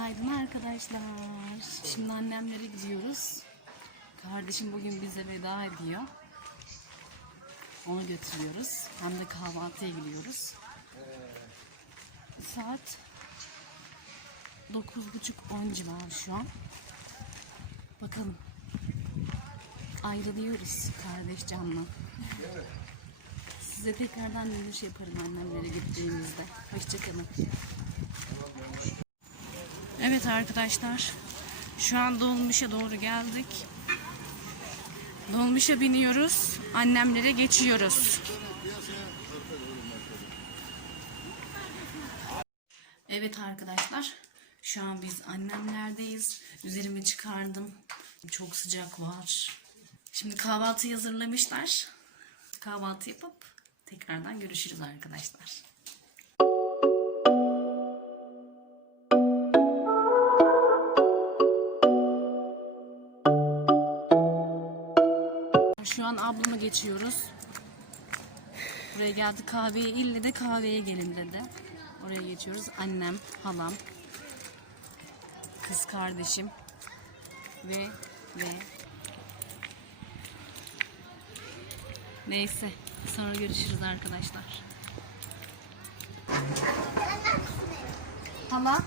Günaydın arkadaşlar. Şimdi annemlere gidiyoruz. Kardeşim bugün bize veda ediyor. Onu götürüyoruz. Hem de kahvaltıya gidiyoruz. Saat 9.30-10 civarı şu an. Bakalım. Ayrılıyoruz kardeş canla. Size tekrardan dönüş yaparım annemlere gittiğimizde. Hoşçakalın. Evet arkadaşlar. Şu an dolmuşa doğru geldik. Dolmuşa biniyoruz. Annemlere geçiyoruz. Evet arkadaşlar. Şu an biz annemlerdeyiz. Üzerimi çıkardım. Çok sıcak var. Şimdi kahvaltı hazırlamışlar. Kahvaltı yapıp tekrardan görüşürüz arkadaşlar. Şu an ablamı geçiyoruz. Buraya geldi kahveye ille de kahveye gelin dedi. Oraya geçiyoruz. Annem, halam, kız kardeşim ve ve neyse sonra görüşürüz arkadaşlar. Hala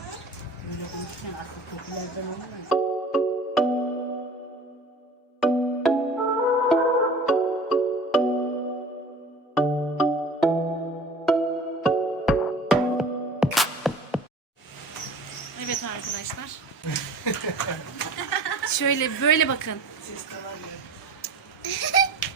arkadaşlar. Şöyle böyle bakın.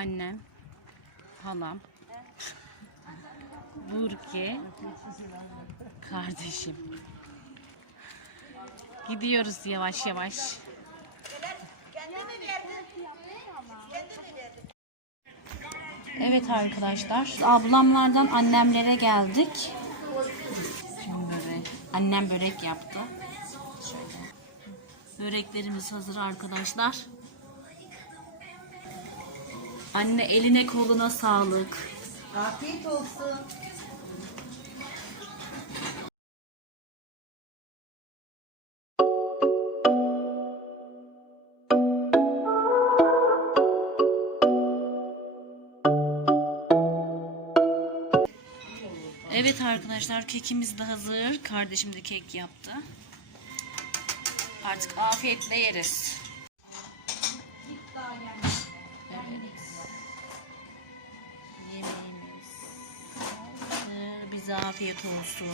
Annem, halam, Burki, kardeşim. Gidiyoruz yavaş yavaş. Evet arkadaşlar, ablamlardan annemlere geldik. Börek. Annem börek yaptı. Şöyle. Böreklerimiz hazır arkadaşlar. Anne eline koluna sağlık. Afiyet olsun. Evet arkadaşlar kekimiz de hazır. Kardeşim de kek yaptı. Artık afiyetle yeriz. Yemeğimiz hazır. Bize afiyet olsun.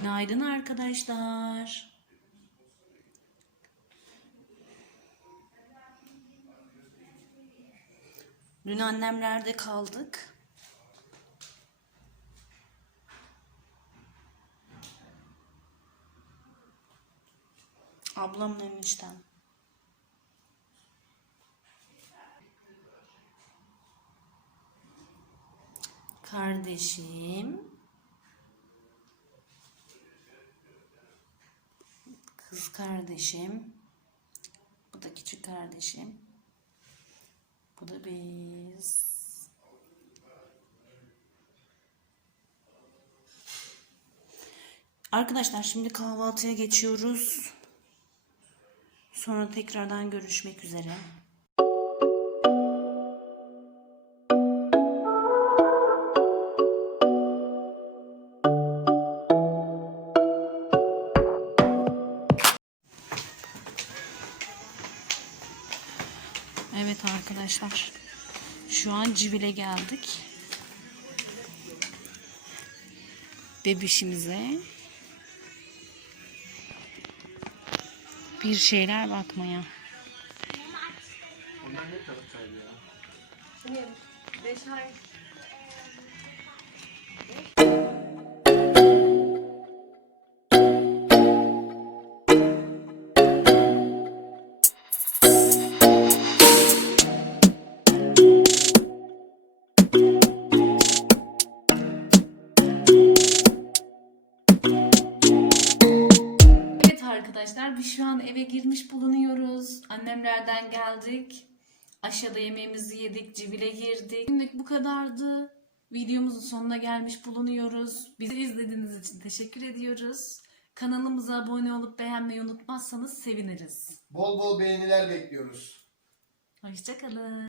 Günaydın arkadaşlar. Dün annemlerde kaldık. Ablamla eniştem. Kardeşim. Kız kardeşim. Bu da küçük kardeşim. Bu da biz. Arkadaşlar şimdi kahvaltıya geçiyoruz. Sonra tekrardan görüşmek üzere. Evet arkadaşlar. Şu an Civil'e geldik. Bebişimize. Bir şeyler bakmaya. Onlar ne taraftaydı ya? Evet arkadaşlar biz şu an eve girmiş bulunuyoruz. Annemlerden geldik. Aşağıda yemeğimizi yedik, civile girdik. Şimdilik bu kadardı. Videomuzun sonuna gelmiş bulunuyoruz. Bizi izlediğiniz için teşekkür ediyoruz. Kanalımıza abone olup beğenmeyi unutmazsanız seviniriz. Bol bol beğeniler bekliyoruz. Hoşçakalın.